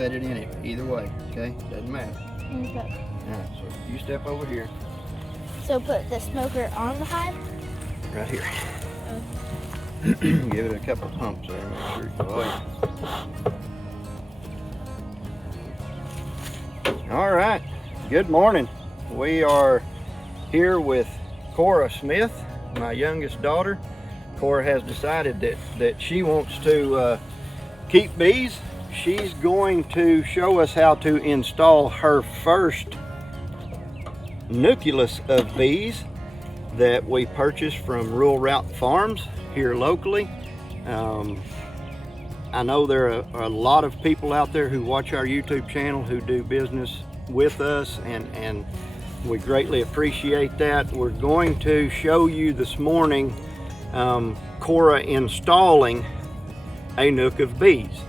set it in it either way, okay? Doesn't matter. Okay. All right, so you step over here. So put the smoker on the hive? Right here. Okay. Give it a couple pumps there, make sure it goes. All right, good morning. We are here with Cora Smith, my youngest daughter. Cora has decided that she wants to keep bees. She's going to show us how to install her first nucleus of bees that we purchased from Rural Route Farms here locally. I know there are a lot of people out there who watch our YouTube channel who do business with us, and we greatly appreciate that. We're going to show you this morning Cora installing a nook of bees.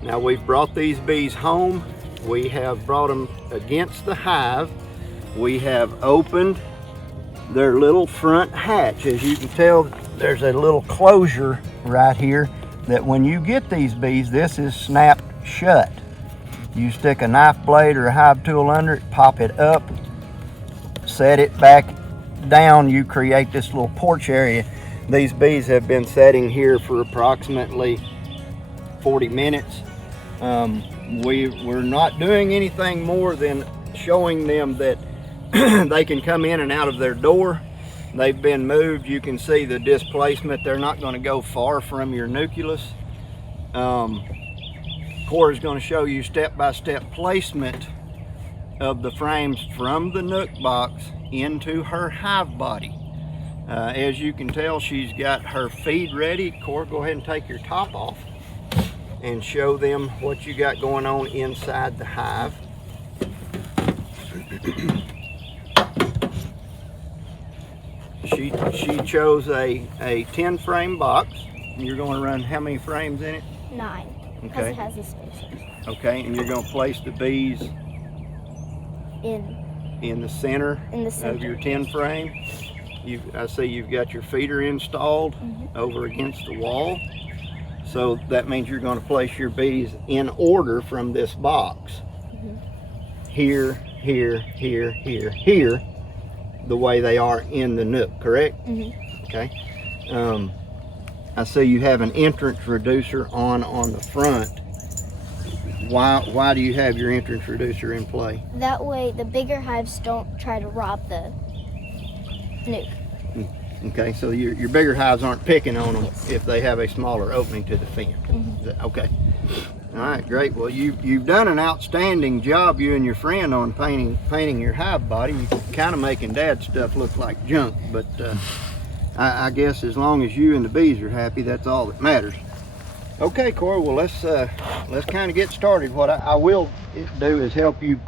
Now, we've brought these bees home. We have brought them against the hive. We have opened their little front hatch. As you can tell, there's a little closure right here that when you get these bees, this is snapped shut. You stick a knife blade or a hive tool under it, pop it up, set it back down, you create this little porch area. These bees have been sitting here for approximately 40 minutes. We're not doing anything more than showing them that they can come in and out of their door. They've been moved. You can see the displacement. They're not going to go far from your nucleus. Cora's going to show you step-by-step placement of the frames from the nook box into her hive body. As you can tell, she's got her feed ready. Cora, go ahead and take your top off and show them what you got going on inside the hive. She chose a 10 frame box. You're going to run how many frames in it? 9. Because Okay. it has a spacer. Okay, and you're going to place the bees In the center the center of your 10 frame. I see you've got your feeder installed over against the wall. So that means you're going to place your bees in order from this box. Here, here, here, here, here, the way they are in the nook, correct? Okay. I see you have an entrance reducer on the front. Why do you have your entrance reducer in play? That way the bigger hives don't try to rob the nuke. Okay, so your bigger hives aren't picking on them Yes. if they have a smaller opening to the fence. Okay. All right, great. Well, you've done an outstanding job, you and your friend, on painting your hive body. You're kind of making Dad's stuff look like junk, but I guess as long as you and the bees are happy, that's all that matters. Okay, Cora. Well, let's kind of get started. What I will do is help you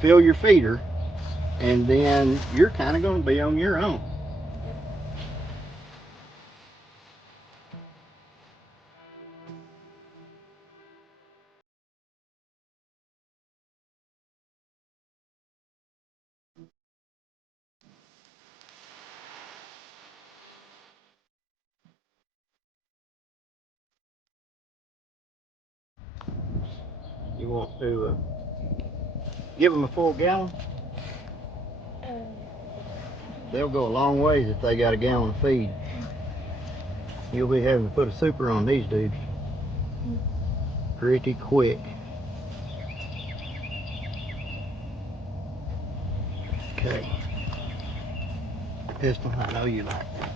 fill your feeder, and then you're kind of going to be on your own. You want to give them a full gallon? They'll go a long ways if they got a gallon of feed. You'll be having to put a super on these dudes pretty quick. Okay. Pistol, I know you like that.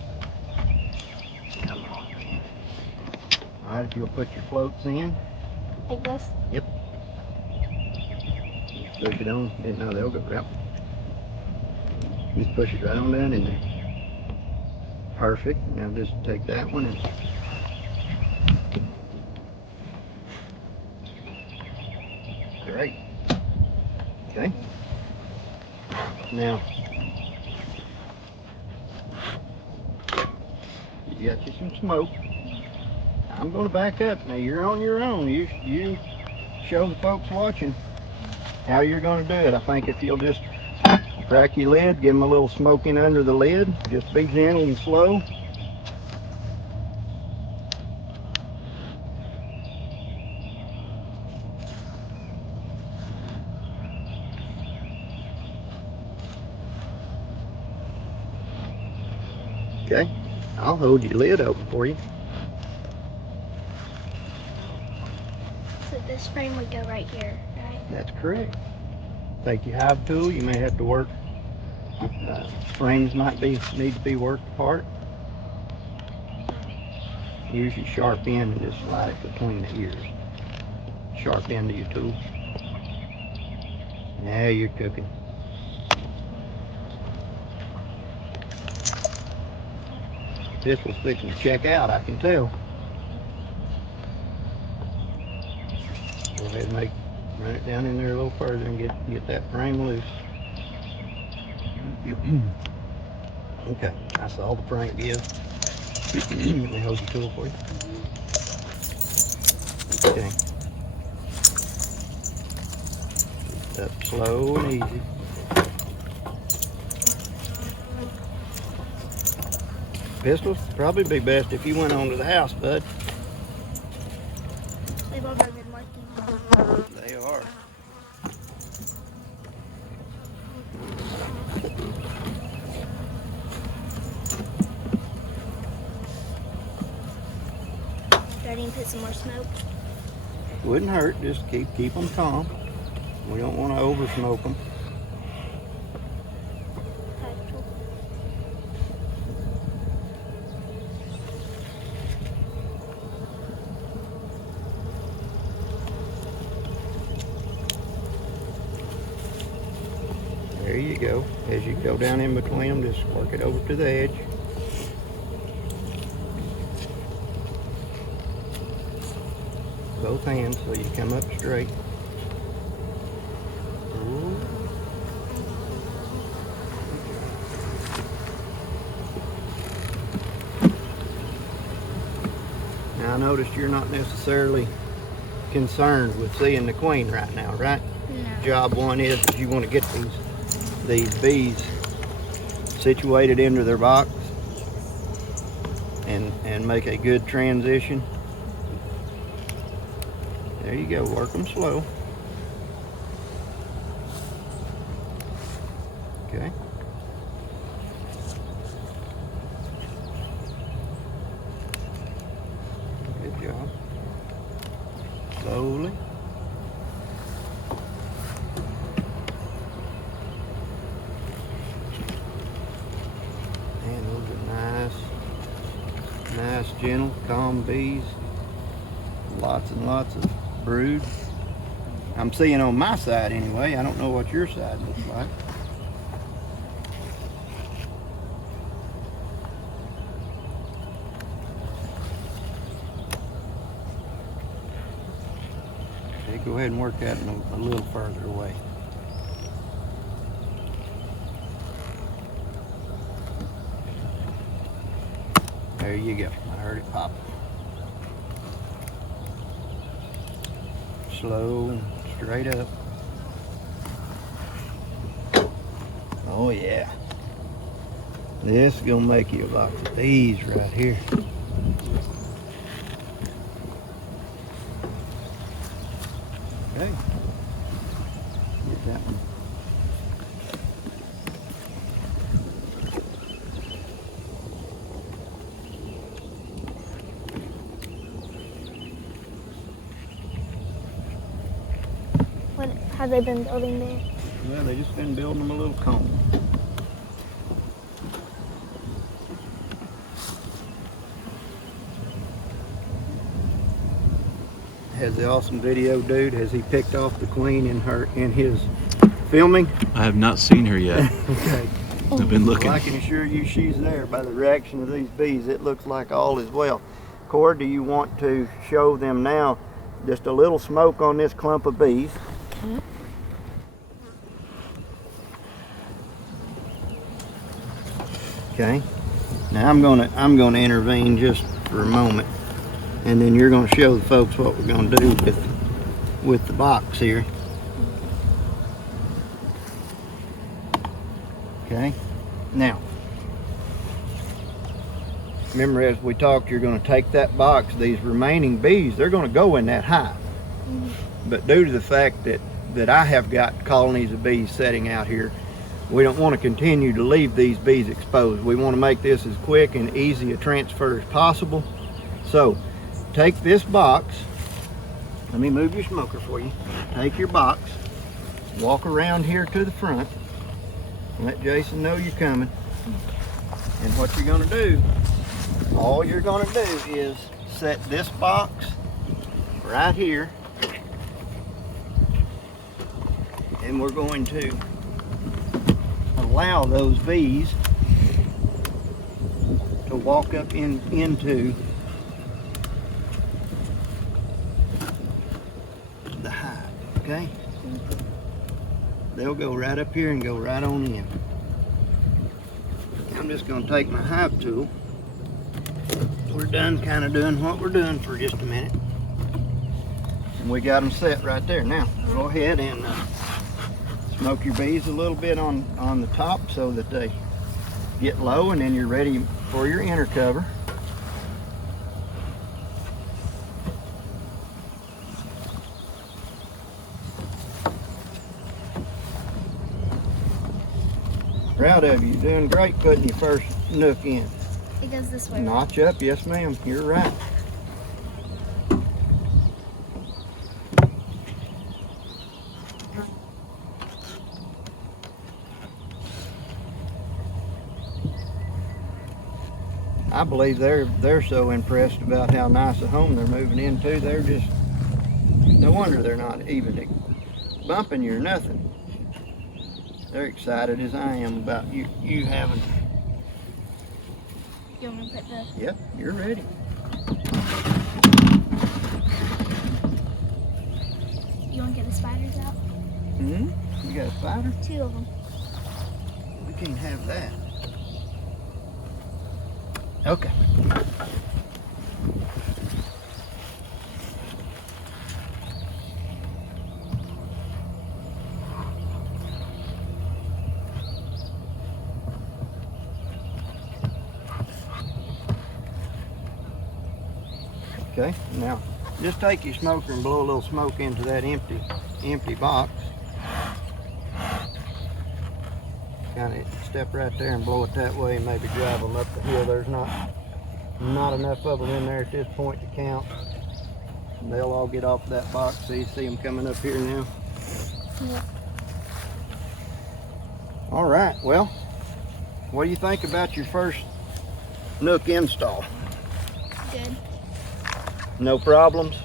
Come on. All right, if you'll put your floats in. Like this? Yep. Push it on. No, they'll go right. Just push it right on down in there. Perfect. Now just take that one and great. Okay. Now you got you some smoke. I'm going to back up. Now you're on your own. You show the folks watching how you're going to do it. I think if you'll just crack your lid, give them a little smoking under the lid. Just be gentle and slow. I'll hold your lid open for you. So this frame would go right here, right? That's correct. Take your hive tool. You may have to work. Frames might need to be worked apart. Use your sharp end and just slide it between the ears. Sharp end of your tool. Now you're cooking. This was fixing to check out, I can tell. Go ahead and run it down in there a little further and get that frame loose. Okay, that's all the frame gives. Let me hold your tool for you. Okay. Up slow and easy. Pistols probably be best if you went on to the house, bud. They've already been working. They are. Ready to put some more smoke? Wouldn't hurt, just keep them calm. We don't want to over smoke them. There you go. As you go down in between them, just work it over to the edge. Both hands so you come up straight. Ooh. Now I noticed you're not necessarily concerned with seeing the queen right now, right? No. Job one is you want to get these bees situated into their box and make a good transition. There you go, work them slow. Okay. Good job. Slowly. Man, those are nice, gentle, calm bees. Lots and lots of brood. I'm seeing on my side anyway. I don't know what your side looks like. Okay, go ahead and work that a little further away. There you go. I heard it pop. Slow and straight up. Oh yeah. This is gonna make you a box of bees right here. Okay. Get that one. What have they been building there? Well, they just been building them a little comb. Has the awesome video dude, has he picked off the queen in his filming? I have not seen her yet. Okay. I've been looking. Well, I can assure you she's there by the reaction of these bees. It looks like all is well. Cora, do you want to show them now just a little smoke on this clump of bees? Okay. Okay. Now I'm gonna intervene just for a moment, and then you're gonna show the folks what we're gonna do with the box here. Okay. Now, remember as we talked, you're gonna take that box. These remaining bees, they're gonna go in that hive. But due to the fact that I have got colonies of bees setting out here, we don't want to continue to leave these bees exposed. We want to make this as quick and easy a transfer as possible. So take this box. Let me move your smoker for you. Take your box, walk around here to the front, let Jason know you're coming. And what you're going to do, all you're going to do is set this box right here, and we're going to allow those bees to walk up into the hive, okay? They'll go right up here and go right on in. I'm just going to take my hive tool. We're done kind of doing what we're doing for just a minute. And we got them set right there. Now, go ahead and smoke your bees a little bit on the top so that they get low, and then you're ready for your inner cover. Proud of you. You're doing great putting your first nook in. It goes this way. Notch up, yes ma'am, you're right. I believe they're so impressed about how nice a home they're moving into. They're just, no wonder they're not even bumping you or nothing. They're excited as I am about you having. You want me to put the... Yep, you're ready. You want to get the spiders out? You got a spider? 2 of them. We can't have that. Okay. Okay, now just take your smoker and blow a little smoke into that empty box. Kind of step right there and blow it that way and maybe drive them up the hill. There's not enough of them in there at this point to count. They'll all get off that box. So you see them coming up here now. Yeah. All right, well, what do you think about your first nook install? Good. No problems?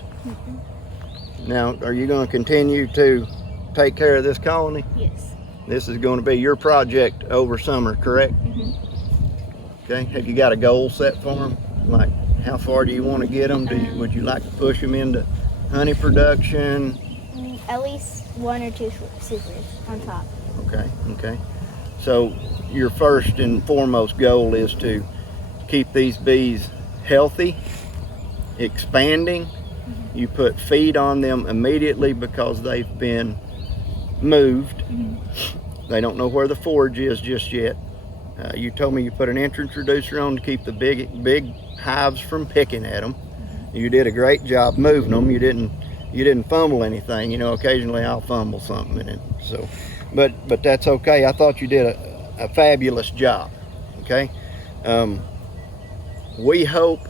Now, are you going to continue to take care of this colony? Yes. This is going to be your project over summer, correct? Okay, have you got a goal set for them? Like, how far do you want to get them? Would you like to push them into honey production? At least 1 or 2 supers on top. Okay. So your first and foremost goal is to keep these bees healthy, expanding. You put feed on them immediately because they've been moved. They don't know where the forage is just yet. You told me you put an entrance reducer on to keep the big hives from picking at them. You did a great job moving them. You didn't fumble anything. You know, occasionally I'll fumble something in it. So, but that's okay. I thought you did a fabulous job. Okay. We hope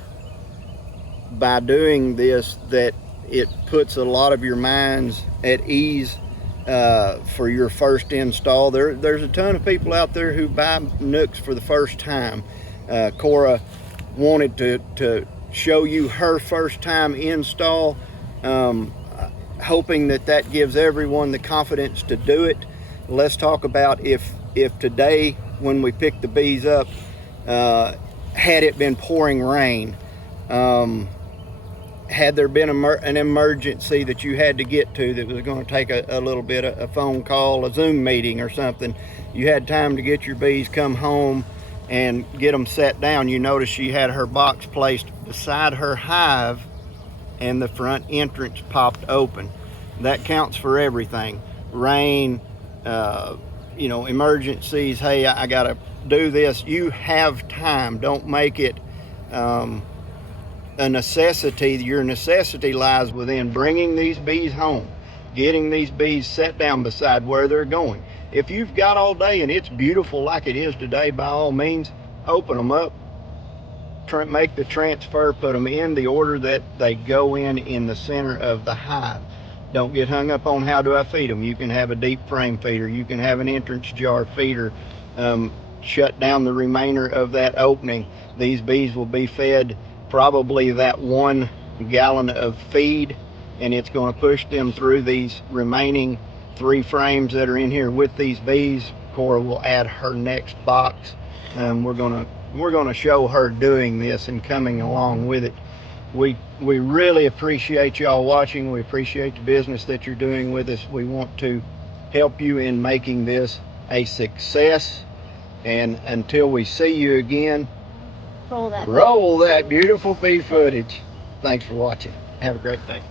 by doing this that it puts a lot of your minds at ease for your first install. There's a ton of people out there who buy nooks for the first time. Cora wanted to show you her first time install, hoping that gives everyone the confidence to do it. Let's talk about if today when we picked the bees up, had it been pouring rain, had there been an emergency that you had to get to that was going to take a little bit of a phone call, a Zoom meeting or something, you had time to get your bees, come home and get them set down. You notice she had her box placed beside her hive and the front entrance popped open. That counts for everything. Rain, emergencies. Hey, I gotta do this. You have time. Don't make it a necessity. Your necessity lies within bringing these bees home, getting these bees set down beside where they're going. if you've got all day and it's beautiful like it is today, by all means, open them up, make the transfer, put them in the order that they go in the center of the hive. Don't get hung up on how do I feed them. You can have a deep frame feeder, you can have an entrance jar feeder. Shut down the remainder of that opening. These bees will be fed probably that 1 gallon of feed, and it's going to push them through these remaining 3 frames that are in here with these bees. Cora will add her next box. We're gonna show her doing this and coming along with it. We really appreciate y'all watching. We appreciate the business that you're doing with us. We want to help you in making this a success. And until we see you again, roll that beautiful bee footage. Thanks for watching. Have a great day.